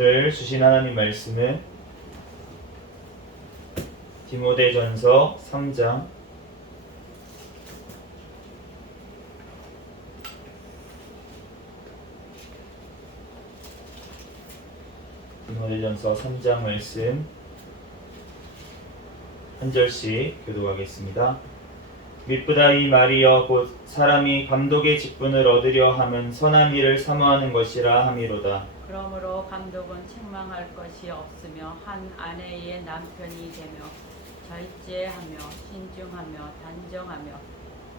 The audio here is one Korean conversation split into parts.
오늘 주신 하나님 말씀은 디모데전서 3장 3장 말씀 한 절씩 교독하겠습니다. 밉보다 이 말이여 곧 사람이 감독의 직분을 얻으려 함은 선한 일을 사모하는 것이라 함이로다. 그러므로 감독은 책망할 것이 없으며 한 아내의 남편이 되며 절제하며 신중하며 단정하며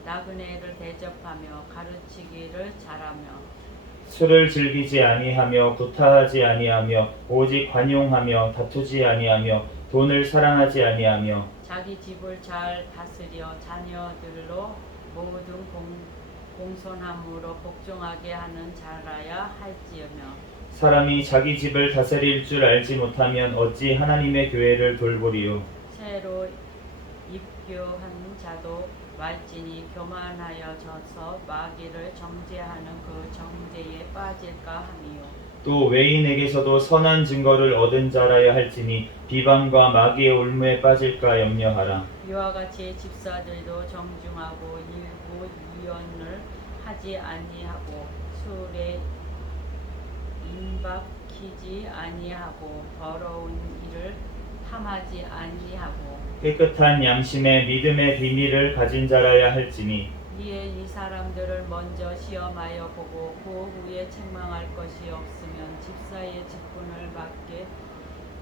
나그네를 대접하며 가르치기를 잘하며 술을 즐기지 아니하며 구타하지 아니하며 오직 관용하며 다투지 아니하며 돈을 사랑하지 아니하며 자기 집을 잘 다스려 자녀들로 모든 공손함으로 복종하게 하는 자라야 할지며 사람이 자기 집을 다스릴 줄 알지 못하면 어찌 하나님의 교회를 돌보리요. 새로 입교한 자도 말진이 교만하여 져서 마귀를 정죄하는 그 정죄에 빠질까 함이요. 또 외인에게서도 선한 증거를 얻은 자라야 할지니 비방과 마귀의 올무에 빠질까 염려하라. 이와 같이 집사들도 정중하고 일부 이언을 하지 아니하고 술에 임박히지 아니하고 더러운 일을 탐하지 아니하고 깨끗한 양심의 믿음의 비밀을 가진 자라야 할지니 이에 이 사람들을 먼저 시험하여 보고 그 후에 책망할 것이 없으면 집사의 직분을 맡게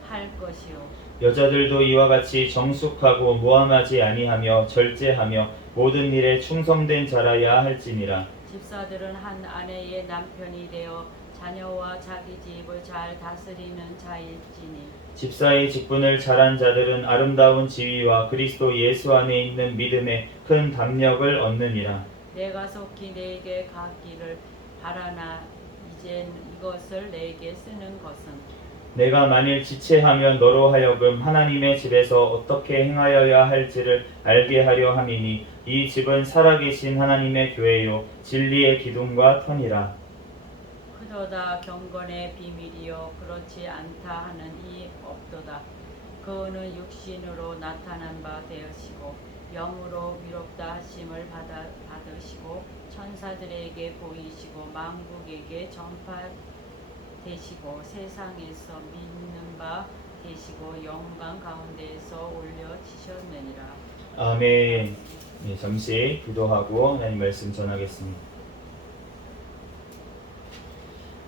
할 것이요. 여자들도 이와 같이 정숙하고 모함하지 아니하며 절제하며 모든 일에 충성된 자라야 할지니라. 집사들은 한 아내의 남편이 되어 자녀와 자기 집을 잘 다스리는 자일지니 집사의 직분을 잘한 자들은 아름다운 지위와 그리스도 예수 안에 있는 믿음에 큰 담력을 얻느니라. 내가 속히 내게 가기를 바라나 이젠 이것을 내게 쓰는 것은 내가 만일 지체하면 너로 하여금 하나님의 집에서 어떻게 행하여야 할지를 알게 하려 함이니 이 집은 살아계신 하나님의 교회요 진리의 기둥과 터니라. 그도다 경건의 비밀이요 그렇지 않다 하는 이 없도다. 그는 육신으로 나타난 바 되으시고 영으로 위롭다 하심을 받으시고 천사들에게 보이시고 만국에게 전파되시고 세상에서 믿는 바 되시고 영광 가운데에서 올려지셨느니라. 아멘. 네, 잠시 기도하고 하나님 말씀 전하겠습니다.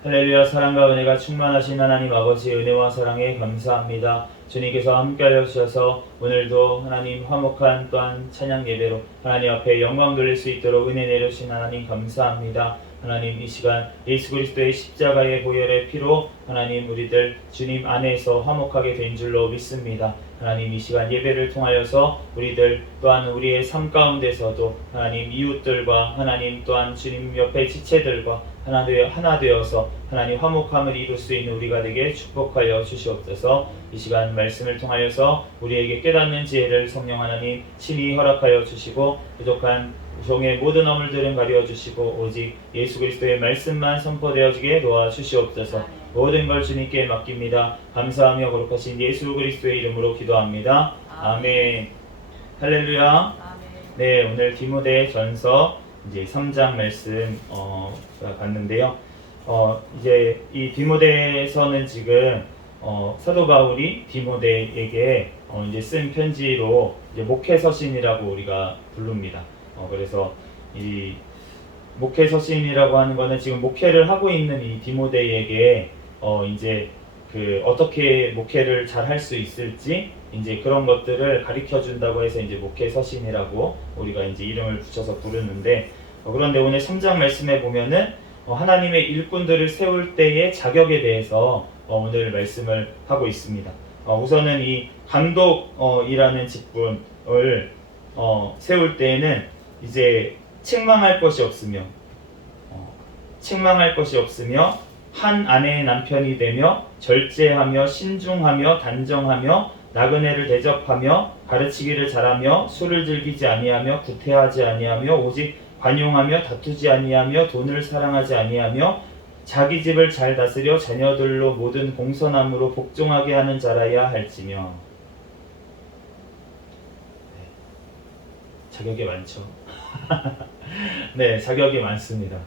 할렐루야. 사랑과 은혜가 충만하신 하나님 아버지 은혜와 사랑에 감사합니다. 주님께서 함께하여 주셔서 오늘도 하나님 화목한 또한 찬양 예배로 하나님 앞에 영광 돌릴 수 있도록 은혜 내려주신 하나님 감사합니다. 하나님 이 시간 예수 그리스도의 십자가의 보혈의 피로 하나님 우리들 주님 안에서 화목하게 된 줄로 믿습니다. 하나님 이 시간 예배를 통하여서 우리들 또한 우리의 삶 가운데서도 하나님 이웃들과 하나님 또한 주님 옆에 지체들과 하나 되어서 하나님 화목함을 이룰 수 있는 우리가 되게 축복하여 주시옵소서. 이 시간 말씀을 통하여서 우리에게 깨닫는 지혜를 성령 하나님 친히 허락하여 주시고 부족한 종의 모든 허물들은 가려 주시고 오직 예수 그리스도의 말씀만 선포되어지게 도와주시옵소서. 모든 걸 주님께 맡깁니다. 감사하며 거룩하신 예수 그리스도의 이름으로 기도합니다. 아멘. 할렐루야. 아멘. 네, 오늘 디모데전서 이제 3장 말씀 봤는데요. 이제 이 디모데서는 지금 사도 바울이 디모데에게 이제 쓴 편지로 이제 목회서신이라고 우리가 부릅니다. 그래서 이 목회서신이라고 하는 거는 지금 목회를 하고 있는 이 디모데에게 이제 그 어떻게 목회를 잘 할 수 있을지 이제 그런 것들을 가르쳐 준다고 해서 이제 목회서신이라고 우리가 이제 이름을 붙여서 부르는데 그런데 오늘 3장 말씀에 보면은 하나님의 일꾼들을 세울 때의 자격에 대해서 오늘 말씀을 하고 있습니다. 우선은 이 감독이라는 직분을 세울 때에는 이제 책망할 것이 없으며 한 아내의 남편이 되며 절제하며 신중하며 단정하며 나그네를 대접하며 가르치기를 잘하며 술을 즐기지 아니하며 구태하지 아니하며 오직 관용하며 다투지 아니하며 돈을 사랑하지 아니하며 자기 집을 잘 다스려 자녀들로 모든 공선함으로 복종하게 하는 자라야 할지며. 자격이 많죠. 네, 자격이 많습니다.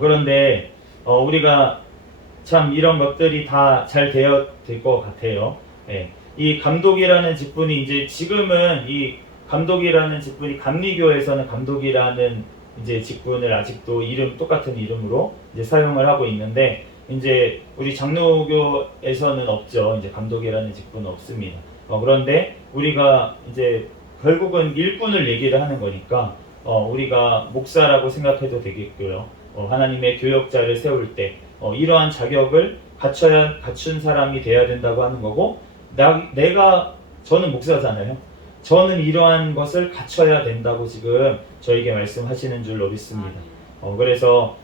그런데 우리가 참 이런 것들이 다 잘 되어 될 것 같아요. 예, 이 감독이라는 직분이 이제 지금은 이 감독이라는 직분이 감리교에서는 감독이라는 이제 직분을 아직도 똑같은 이름으로 이제 사용을 하고 있는데, 이제 우리 장로교에서는 없죠. 이제 감독이라는 직분은 없습니다. 그런데 우리가 이제 결국은 일꾼을 얘기를 하는 거니까 우리가 목사라고 생각해도 되겠고요. 하나님의 교역자를 세울 때 이러한 자격을 갖춘 사람이 돼야 된다고 하는 거고, 저는 목사잖아요. 저는 이러한 것을 갖춰야 된다고 지금 저에게 말씀하시는 줄로 믿습니다. 그래서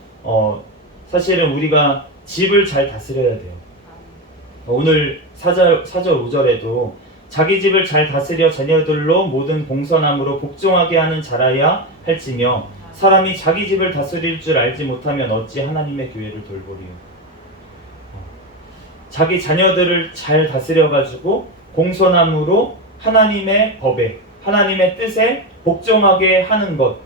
사실은 우리가 집을 잘 다스려야 돼요. 오늘 4절 5절에도 자기 집을 잘 다스려 자녀들로 모든 공선함으로 복종하게 하는 자라야 할지며, 사람이 자기 집을 다스릴 줄 알지 못하면 어찌 하나님의 교회를 돌보리요. 자기 자녀들을 잘 다스려가지고 공선함으로 하나님의 법에, 하나님의 뜻에 복종하게 하는 것,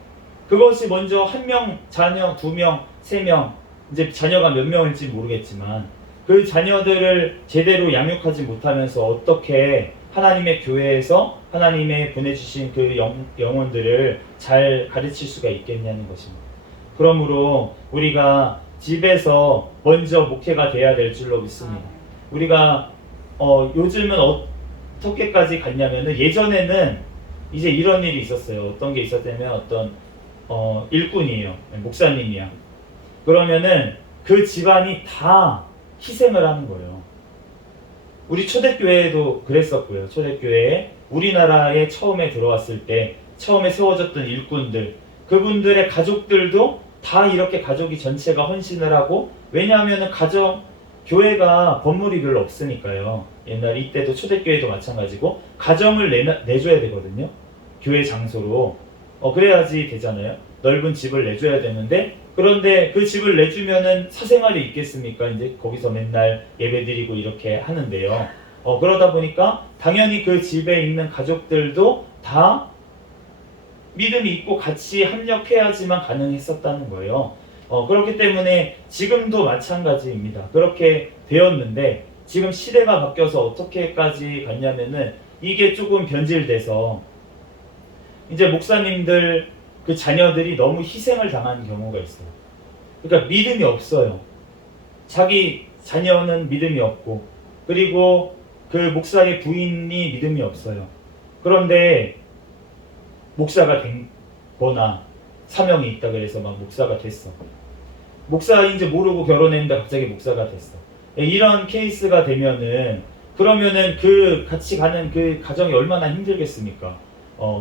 그것이 먼저 1명 자녀, 2명, 3명, 이제 자녀가 몇 명일지 모르겠지만 그 자녀들을 제대로 양육하지 못하면서 어떻게 하나님의 교회에서 하나님의 보내주신 그 영혼들을 잘 가르칠 수가 있겠냐는 것입니다. 그러므로 우리가 집에서 먼저 목회가 돼야 될 줄로 믿습니다. 우리가 요즘은 어떻게까지 갔냐면은, 예전에는 이제 이런 일이 있었어요. 어떤 게 있었냐면 어떤 일꾼이에요. 목사님이야. 그러면은 그 집안이 다 희생을 하는 거예요. 우리 초대교회에도 그랬었고요. 초대교회에 우리나라에 처음에 들어왔을 때 처음에 세워졌던 일꾼들, 그분들의 가족들도 다 이렇게 가족이 전체가 헌신을 하고, 왜냐하면 교회가 건물이 별로 없으니까요. 옛날 이때도 초대교회도 마찬가지고 가정을 내줘야 되거든요. 교회 장소로. 그래야지 되잖아요. 넓은 집을 내줘야 되는데, 그런데 그 집을 내주면은 사생활이 있겠습니까? 이제 거기서 맨날 예배드리고 이렇게 하는데요. 그러다 보니까 당연히 그 집에 있는 가족들도 다 믿음이 있고 같이 합력해야지만 가능했었다는 거예요. 그렇기 때문에 지금도 마찬가지입니다. 그렇게 되었는데, 지금 시대가 바뀌어서 어떻게까지 갔냐면은 이게 조금 변질돼서 이제 목사님들 그 자녀들이 너무 희생을 당하는 경우가 있어요. 그러니까 믿음이 없어요. 자기 자녀는 믿음이 없고, 그리고 그 목사의 부인이 믿음이 없어요. 그런데 목사가 된 거나 사명이 있다 그래서 막 목사가 됐어. 목사인지 모르고 결혼했는데 갑자기 목사가 됐어. 이런 케이스가 되면은, 그러면은 그 같이 가는 그 가정이 얼마나 힘들겠습니까?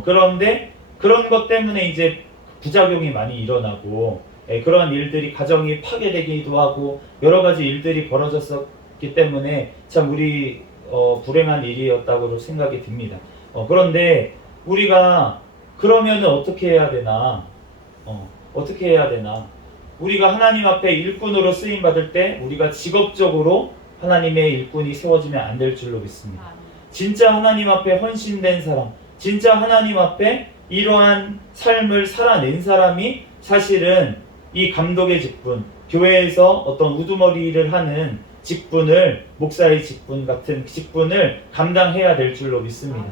그런데 그런 것 때문에 이제 부작용이 많이 일어나고, 그러한 일들이 가정이 파괴되기도 하고 여러 가지 일들이 벌어졌었기 때문에 참 우리 불행한 일이었다고 생각이 듭니다. 그런데 우리가 그러면은 어떻게 해야 되나? 어떻게 해야 되나? 우리가 하나님 앞에 일꾼으로 쓰임 받을 때 우리가 직업적으로 하나님의 일꾼이 세워지면 안 될 줄로 믿습니다. 진짜 하나님 앞에 헌신된 사람, 진짜 하나님 앞에 이러한 삶을 살아낸 사람이 사실은 이 감독의 직분, 교회에서 어떤 우두머리를 하는 직분을, 목사의 직분 같은 직분을 감당해야 될 줄로 믿습니다.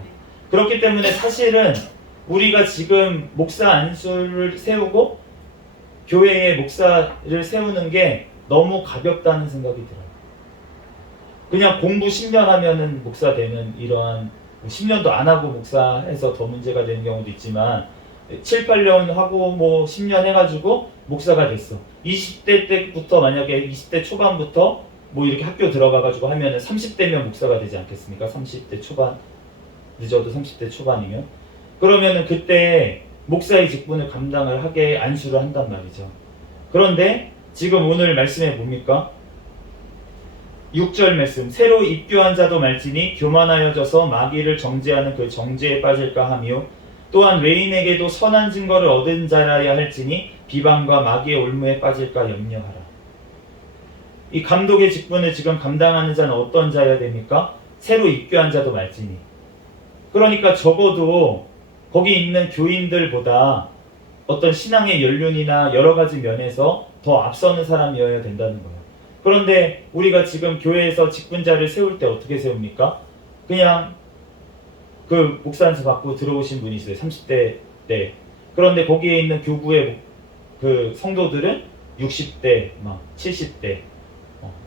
그렇기 때문에 사실은 우리가 지금 목사 안수를 세우고 교회의 목사를 세우는 게 너무 가볍다는 생각이 들어요. 그냥 공부 10년 하면은 목사 되는, 이러한 10년도 안 하고 목사해서 더 문제가 되는 경우도 있지만 7, 8년 하고 뭐 10년 해가지고 목사가 됐어. 20대 때부터, 만약에 20대 초반부터 뭐 이렇게 학교 들어가가지고 하면은 30대면 목사가 되지 않겠습니까? 30대 초반, 늦어도 30대 초반이면. 그러면은 그때 목사의 직분을 감당을 하게 안수를 한단 말이죠. 그런데 지금 오늘 말씀해 봅니까? 6절 말씀, 새로 입교한 자도 말지니 교만하여져서 마귀를 정죄하는 그 정죄에 빠질까 하며, 또한 외인에게도 선한 증거를 얻은 자라야 할지니 비방과 마귀의 올무에 빠질까 염려하라. 이 감독의 직분을 지금 감당하는 자는 어떤 자여야 됩니까? 새로 입교한 자도 말지니. 그러니까 적어도 거기 있는 교인들보다 어떤 신앙의 연륜이나 여러 가지 면에서 더 앞서는 사람이어야 된다는 거예요. 그런데 우리가 지금 교회에서 직분자를 세울 때 어떻게 세웁니까? 그냥 그 목사한테 받고 들어오신 분이 있어요. 30대 때. 그런데 거기에 있는 교구의 그 성도들은 60대, 막 70대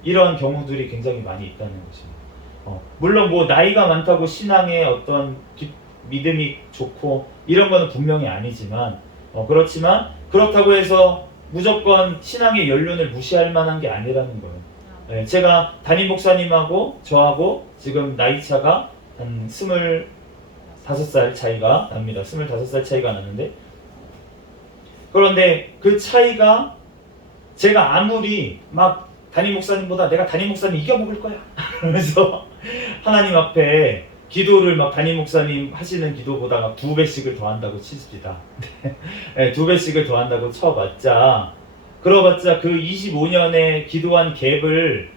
이런 경우들이 굉장히 많이 있다는 것입니다. 물론 뭐 나이가 많다고 신앙의 어떤 믿음이 좋고 이런 거는 분명히 아니지만 그렇지만 그렇다고 해서 무조건 신앙의 연륜을 무시할 만한 게 아니라는 거예요. 네, 제가 담임 목사님하고 저하고 지금 나이 차가 한 25살 차이가 납니다. 25살 차이가 나는데 그런데 그 차이가 제가 아무리 막 담임 목사님보다 내가 담임 목사님 이겨먹을 거야 그래서 하나님 앞에 기도를 막 담임 목사님 하시는 기도보다 막 2배씩을 더한다고 치십시다. 네, 2배씩을 더한다고 쳐봤자 그러봤자 그 25년의 기도한 갭을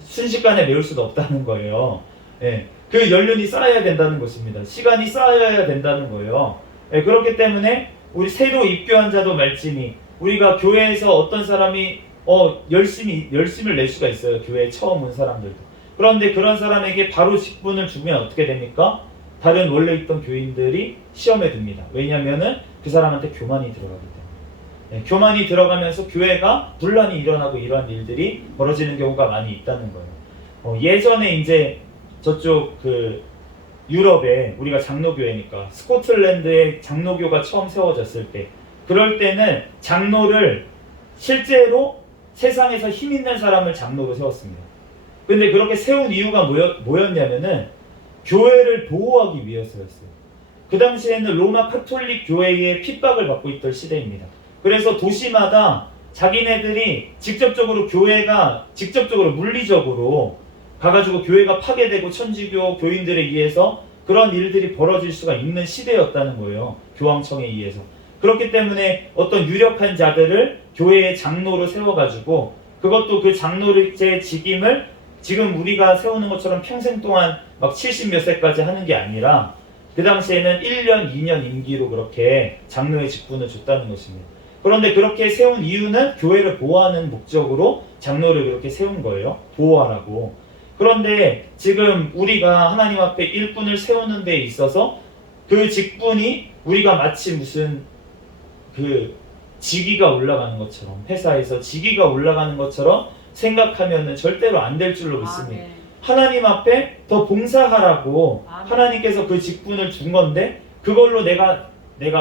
순식간에 메울 수도 없다는 거예요. 네, 그 연륜이 쌓여야 된다는 것입니다. 시간이 쌓여야 된다는 거예요. 네, 그렇기 때문에 우리 새로 입교한 자도 말지니 우리가 교회에서 어떤 사람이 열심을 낼 수가 있어요. 교회에 처음 온 사람들도. 그런데 그런 사람에게 바로 직분을 주면 어떻게 됩니까? 다른 원래 있던 교인들이 시험에 듭니다. 왜냐하면은 그 사람한테 교만이 들어가기 때문에. 네, 교만이 들어가면서 교회가 분란이 일어나고 이러한 일들이 벌어지는 경우가 많이 있다는 거예요. 예전에 이제 저쪽 그 유럽에 우리가 장로교회니까 스코틀랜드에 장로교가 처음 세워졌을 때 그럴 때는 장로를 실제로 세상에서 힘 있는 사람을 장로로 세웠습니다. 근데 그렇게 세운 이유가 뭐였냐면은 교회를 보호하기 위해서였어요. 그 당시에는 로마 카톨릭 교회의 핍박을 받고 있던 시대입니다. 그래서 도시마다 자기네들이 직접적으로 교회가 직접적으로 물리적으로 가가지고 교회가 파괴되고 천주교 교인들에 의해서 그런 일들이 벌어질 수가 있는 시대였다는 거예요. 교황청에 의해서. 그렇기 때문에 어떤 유력한 자들을 교회의 장로로 세워가지고 그것도 그 장로의 직임을 지금 우리가 세우는 것처럼 평생 동안 막 70 몇 세까지 하는 게 아니라 그 당시에는 1년, 2년 임기로 그렇게 장로의 직분을 줬다는 것입니다. 그런데 그렇게 세운 이유는 교회를 보호하는 목적으로 장로를 그렇게 세운 거예요. 보호하라고. 그런데 지금 우리가 하나님 앞에 일꾼을 세우는 데 있어서 그 직분이 우리가 마치 무슨 그 직위가 올라가는 것처럼 회사에서 직위가 올라가는 것처럼 생각하면은 절대로 안 될 줄로 믿습니다. 아멘. 하나님 앞에 더 봉사하라고 아멘. 하나님께서 그 직분을 준 건데 그걸로 내가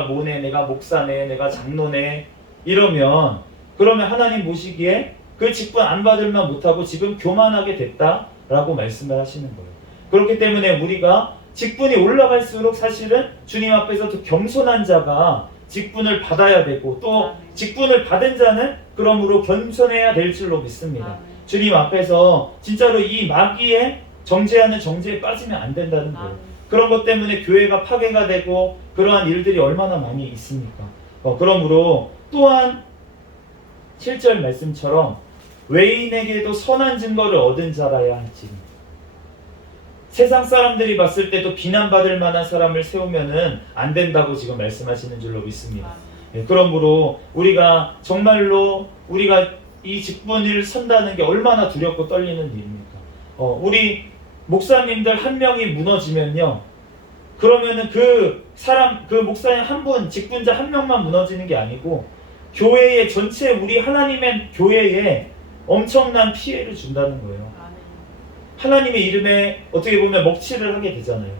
뭐네, 내가 목사네, 내가 장로네 이러면 그러면 하나님 보시기에 그 직분 안 받을만 못하고 지금 교만하게 됐다라고 말씀을 하시는 거예요. 그렇기 때문에 우리가 직분이 올라갈수록 사실은 주님 앞에서 더 겸손한 자가 직분을 받아야 되고 또 아멘. 직분을 받은 자는 그러므로 겸손해야 될 줄로 믿습니다. 아멘. 주님 앞에서 진짜로 이 마귀의 정죄하는 정죄에 빠지면 안 된다는 거예요. 아멘. 그런 것 때문에 교회가 파괴가 되고 그러한 일들이 얼마나 많이 있습니까? 그러므로 또한 7절 말씀처럼 외인에게도 선한 증거를 얻은 자라야 할지 세상 사람들이 봤을 때도 비난받을 만한 사람을 세우면은 안 된다고 지금 말씀하시는 줄로 믿습니다. 아멘. 그러므로 우리가 정말로 우리가 이 직분을 선다는 게 얼마나 두렵고 떨리는 일입니까? 우리 목사님들 한 명이 무너지면요. 그러면은 그 목사님 한 분, 직분자 한 명만 무너지는 게 아니고 교회의 전체 우리 하나님의 교회에 엄청난 피해를 준다는 거예요. 아멘. 하나님의 이름에 어떻게 보면 먹칠을 하게 되잖아요.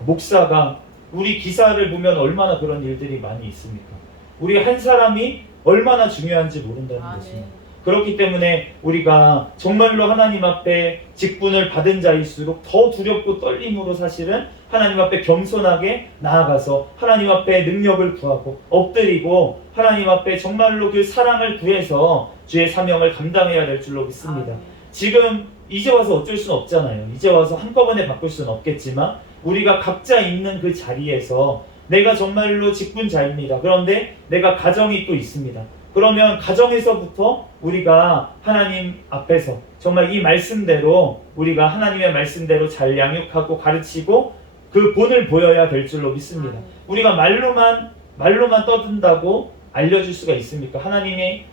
목사가 우리 기사를 보면 얼마나 그런 일들이 많이 있습니까? 우리 한 사람이 얼마나 중요한지 모른다는 아멘. 것입니다. 그렇기 때문에 우리가 정말로 하나님 앞에 직분을 받은 자일수록 더 두렵고 떨림으로 사실은 하나님 앞에 겸손하게 나아가서 하나님 앞에 능력을 구하고 엎드리고 하나님 앞에 정말로 그 사랑을 구해서 주의 사명을 감당해야 될 줄로 믿습니다. 아멘. 지금 이제 와서 어쩔 수는 없잖아요. 이제 와서 한꺼번에 바꿀 수는 없겠지만 우리가 각자 있는 그 자리에서 내가 정말로 직분자입니다. 그런데 내가 가정이 또 있습니다. 그러면 가정에서부터 우리가 하나님 앞에서 정말 이 말씀대로 우리가 하나님의 말씀대로 잘 양육하고 가르치고 그 본을 보여야 될 줄로 믿습니다. 우리가 말로만 떠든다고 알려줄 수가 있습니까? 하나님이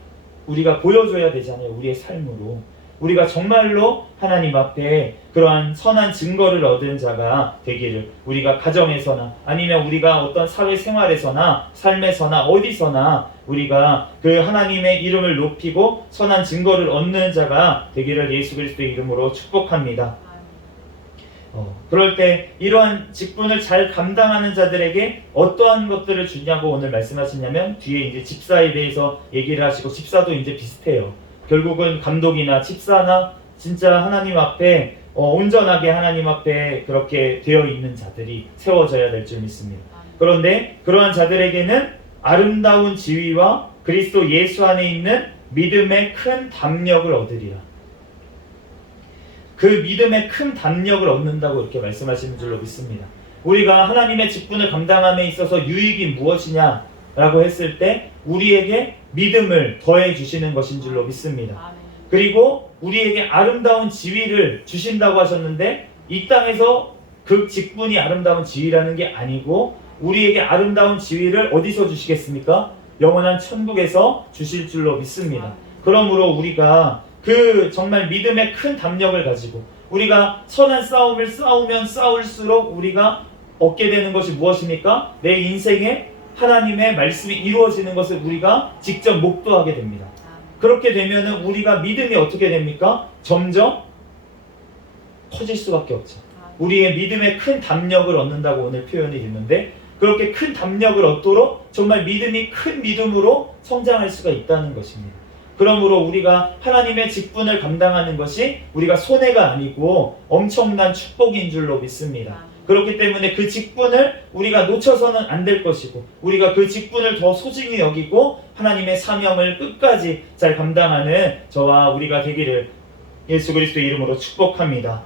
우리가 보여줘야 되잖아요. 우리의 삶으로. 우리가 정말로 하나님 앞에 그러한 선한 증거를 얻은 자가 되기를, 우리가 가정에서나 아니면 우리가 어떤 사회생활에서나 삶에서나 어디서나 우리가 그 하나님의 이름을 높이고 선한 증거를 얻는 자가 되기를 예수 그리스도의 이름으로 축복합니다. 그럴 때 이러한 직분을 잘 감당하는 자들에게 어떠한 것들을 주냐고 오늘 말씀하시냐면, 뒤에 이제 집사에 대해서 얘기를 하시고, 집사도 이제 비슷해요. 결국은 감독이나 집사나 진짜 하나님 앞에 온전하게 하나님 앞에 그렇게 되어 있는 자들이 세워져야 될 줄 믿습니다. 그런데 그러한 자들에게는 아름다운 지위와 그리스도 예수 안에 있는 믿음의 큰 담력을 얻으리라. 그 믿음의 큰 담력을 얻는다고 이렇게 말씀하시는 줄로 믿습니다. 우리가 하나님의 직분을 감당함에 있어서 유익이 무엇이냐라고 했을 때 우리에게 믿음을 더해 주시는 것인 줄로 믿습니다. 그리고 우리에게 아름다운 지위를 주신다고 하셨는데, 이 땅에서 그 직분이 아름다운 지위라는 게 아니고 우리에게 아름다운 지위를 어디서 주시겠습니까? 영원한 천국에서 주실 줄로 믿습니다. 그러므로 우리가 그 정말 믿음의 큰 담력을 가지고 우리가 선한 싸움을 싸우면 싸울수록 우리가 얻게 되는 것이 무엇입니까? 내 인생에 하나님의 말씀이 이루어지는 것을 우리가 직접 목도하게 됩니다. 그렇게 되면은 우리가 믿음이 어떻게 됩니까? 점점 커질 수밖에 없죠. 우리의 믿음의 큰 담력을 얻는다고 오늘 표현이 있는데, 그렇게 큰 담력을 얻도록 정말 믿음이 큰 믿음으로 성장할 수가 있다는 것입니다. 그러므로 우리가 하나님의 직분을 감당하는 것이 우리가 손해가 아니고 엄청난 축복인 줄로 믿습니다. 그렇기 때문에 그 직분을 우리가 놓쳐서는 안 될 것이고, 우리가 그 직분을 더 소중히 여기고 하나님의 사명을 끝까지 잘 감당하는 저와 우리가 되기를 예수 그리스도의 이름으로 축복합니다.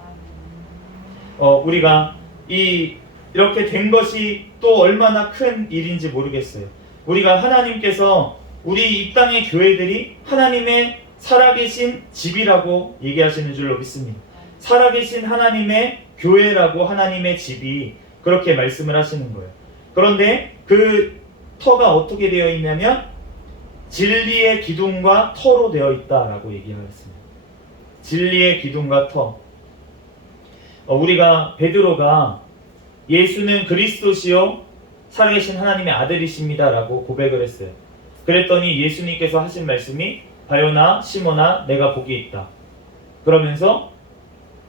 우리가 이렇게 된 것이 또 얼마나 큰 일인지 모르겠어요. 우리가 하나님께서 우리 이 땅의 교회들이 하나님의 살아계신 집이라고 얘기하시는 줄로 믿습니다. 살아계신 하나님의 교회라고, 하나님의 집이 그렇게 말씀을 하시는 거예요. 그런데 그 터가 어떻게 되어 있냐면 진리의 기둥과 터로 되어 있다라고 얘기하겠습니다. 진리의 기둥과 터. 우리가 베드로가 예수는 그리스도시요 살아계신 하나님의 아들이십니다라고 고백을 했어요. 그랬더니 예수님께서 하신 말씀이 바요나 시몬아 내가 복이 있다. 그러면서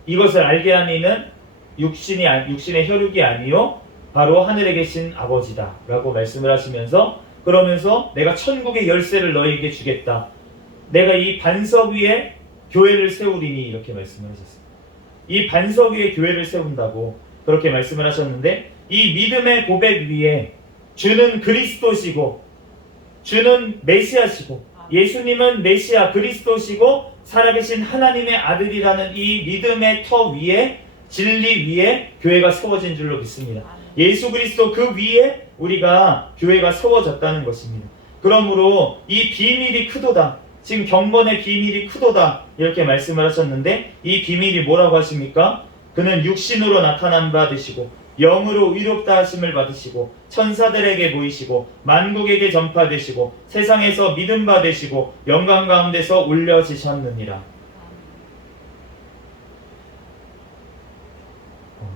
이것을 알게 한 이는 육신의 혈육이 아니요 바로 하늘에 계신 아버지다 라고 말씀을 하시면서, 그러면서 내가 천국의 열쇠를 너에게 주겠다. 내가 이 반석 위에 교회를 세우리니 이렇게 말씀을 하셨어요. 이 반석 위에 교회를 세운다고 그렇게 말씀을 하셨는데, 이 믿음의 고백 위에 주는 그리스도시고 주는 메시아시고 예수님은 메시아 그리스도시고 살아계신 하나님의 아들이라는 이 믿음의 터 위에, 진리 위에 교회가 세워진 줄로 믿습니다. 예수 그리스도 그 위에 우리가 교회가 세워졌다는 것입니다. 그러므로 이 비밀이 크도다. 지금 경건의 비밀이 크도다 이렇게 말씀을 하셨는데, 이 비밀이 뭐라고 하십니까? 그는 육신으로 나타난 바 되시고 영으로 의롭다 하심을 받으시고 천사들에게 보이시고 만국에게 전파되시고 세상에서 믿음 받으시고 영광 가운데서 올려지셨느니라.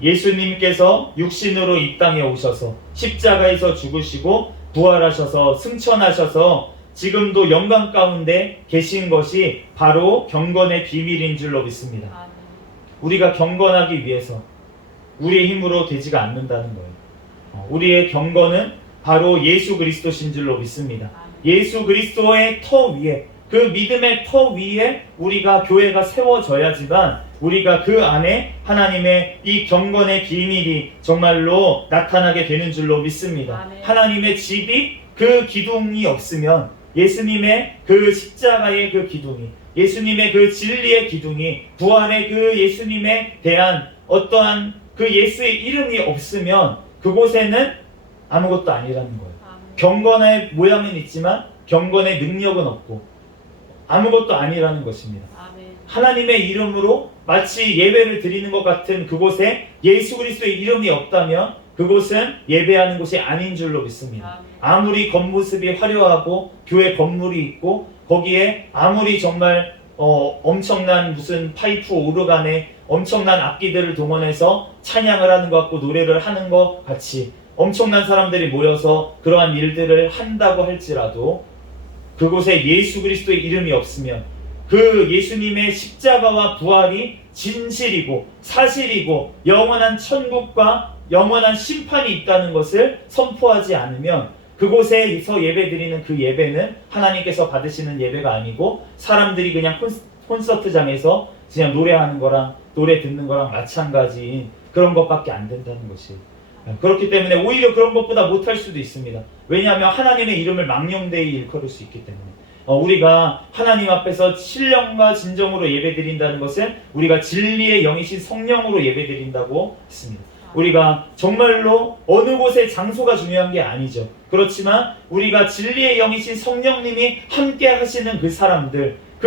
예수님께서 육신으로 이 땅에 오셔서 십자가에서 죽으시고 부활하셔서 승천하셔서 지금도 영광 가운데 계신 것이 바로 경건의 비밀인 줄로 믿습니다. 우리가 경건하기 위해서 우리의 힘으로 되지가 않는다는 거예요. 우리의 경건은 바로 예수 그리스도신 줄로 믿습니다. 예수 그리스도의 터 위에, 그 믿음의 터 위에 우리가 교회가 세워져야지만 우리가 그 안에 하나님의 이 경건의 비밀이 정말로 나타나게 되는 줄로 믿습니다. 하나님의 집이 그 기둥이 없으면, 예수님의 그 십자가의 그 기둥이, 예수님의 그 진리의 기둥이, 부활의 그 예수님에 대한 어떠한 그 예수의 이름이 없으면 그곳에는 아무것도 아니라는 거예요. 경건의 모양은 있지만 경건의 능력은 없고 아무것도 아니라는 것입니다. 아멘. 하나님의 이름으로 마치 예배를 드리는 것 같은 그곳에 예수 그리스도의 이름이 없다면 그곳은 예배하는 곳이 아닌 줄로 믿습니다. 아멘. 아무리 겉모습이 화려하고 교회 건물이 있고 거기에 아무리 정말 엄청난 무슨 파이프 오르간에 엄청난 악기들을 동원해서 찬양을 하는 것 같고 노래를 하는 것 같이 엄청난 사람들이 모여서 그러한 일들을 한다고 할지라도 그곳에 예수 그리스도의 이름이 없으면 그 예수님의 십자가와 부활이 진실이고 사실이고 영원한 천국과 영원한 심판이 있다는 것을 선포하지 않으면 그곳에서 예배드리는 그 예배는 하나님께서 받으시는 예배가 아니고 사람들이 그냥 콘서트장에서 그냥 노래하는 거랑 노래 듣는 거랑 마찬가지인 그런 것밖에 안 된다는 것이에요. 그렇기 때문에 오히려 그런 것보다 못할 수도 있습니다. 왜냐하면 하나님의 이름을 망령되이 일컬을 수 있기 때문에 우리가 하나님 앞에서 신령과 진정으로 예배드린다는 것은 우리가 진리의 영이신 성령으로 예배드린다고 했습니다. 우리가 정말로 어느 곳의 장소가 중요한 게 아니죠. 그렇지만 우리가 진리의 영이신 성령님이 함께 하시는 그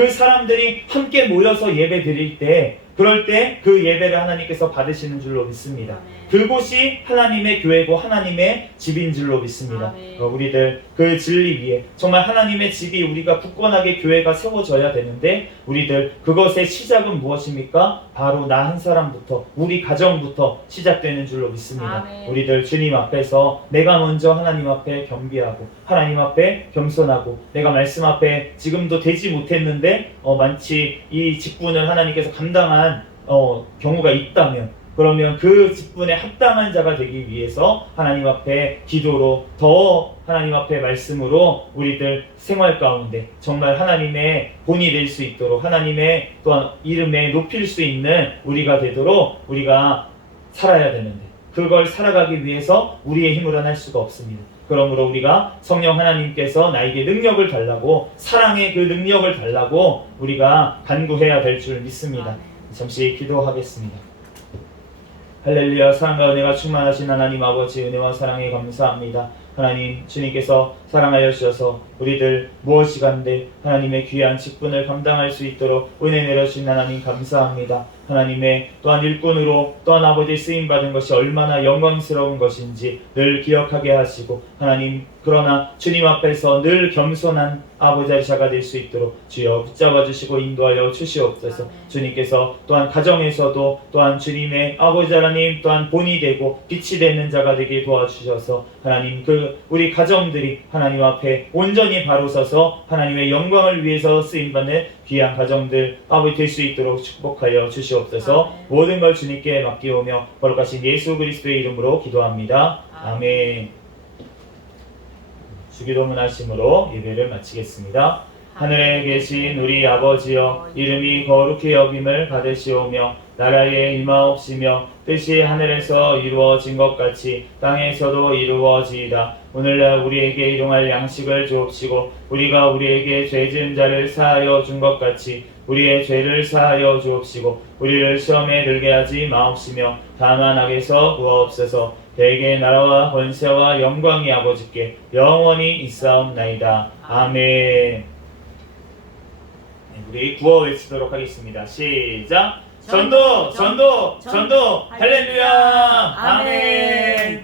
사람들이 함께 모여서 예배 드릴 때 그럴 때 그 예배를 하나님께서 받으시는 줄로 믿습니다. 아멘. 그곳이 하나님의 교회고 하나님의 집인 줄로 믿습니다. 아멘. 우리들 그 진리 위에 정말 하나님의 집이 우리가 굳건하게 교회가 세워져야 되는데 우리들 그것의 시작은 무엇입니까? 바로 나 한 사람부터 우리 가정부터 시작되는 줄로 믿습니다. 아멘. 우리들 주님 앞에서 내가 먼저 하나님 앞에 겸비하고 하나님 앞에 겸손하고 내가 말씀 앞에 지금도 되지 못했는데 마치 이 직분을 하나님께서 감당한 경우가 있다면 그러면 그 직분에 합당한 자가 되기 위해서 하나님 앞에 기도로 더 하나님 앞에 말씀으로 우리들 생활 가운데 정말 하나님의 본이 될 수 있도록 하나님의 또한 이름에 높일 수 있는 우리가 되도록 우리가 살아야 되는데 그걸 살아가기 위해서 우리의 힘으로는 할 수가 없습니다. 그러므로 우리가 성령 하나님께서 나에게 능력을 달라고 사랑의 그 능력을 달라고 우리가 간구해야 될 줄 믿습니다. 잠시 기도하겠습니다. 할렐루야. 사랑과 은혜가 충만하신 하나님 아버지 은혜와 사랑에 감사합니다. 하나님 주님께서 사랑하여 주셔서 우리들 무엇이간데 하나님의 귀한 직분을 감당할 수 있도록 은혜 내려주신 하나님 감사합니다. 하나님의 또한 일꾼으로 또한 아버지 쓰임받은 것이 얼마나 영광스러운 것인지 늘 기억하게 하시고 하나님 그러나 주님 앞에서 늘 겸손한 아버지의 자가 될 수 있도록 주여 붙잡아 주시고 인도하여 주시옵소서. 주님께서 또한 가정에서도 또한 주님의 아버지 하나님 또한 본이 되고 빛이 되는 자가 되게 도와주셔서 하나님 우리 가정들이 하나님 앞에 온전히 바로 서서 하나님의 영광을 위해서 쓰임받는 귀한 가정들 아버지 될 수 있도록 축복하여 주시옵소서. 아멘. 모든 걸 주님께 맡기오며 거룩하신 예수 그리스도의 이름으로 기도합니다. 아멘. 주기도문 하심으로 예배를 마치겠습니다. 하늘에 계신 우리 아버지여 이름이 거룩히 여김을 받으시오며 나라에 임하옵시며 뜻이 하늘에서 이루어진 것 같이 땅에서도 이루어지이다. 오늘날 우리에게 일용할 양식을 주옵시고 우리가 우리에게 죄 지은 자를 사하여 준 것 같이 우리의 죄를 사하여 주옵시고 우리를 시험에 들게 하지 마옵시며 다만 악에서 구하옵소서. 대개 나라와 권세와 영광이 아버지께 영원히 있사옵나이다. 아멘. 우리 구호 외치도록 하겠습니다. 시작. 전도, 전도, 전도, 할렐루야. 아멘.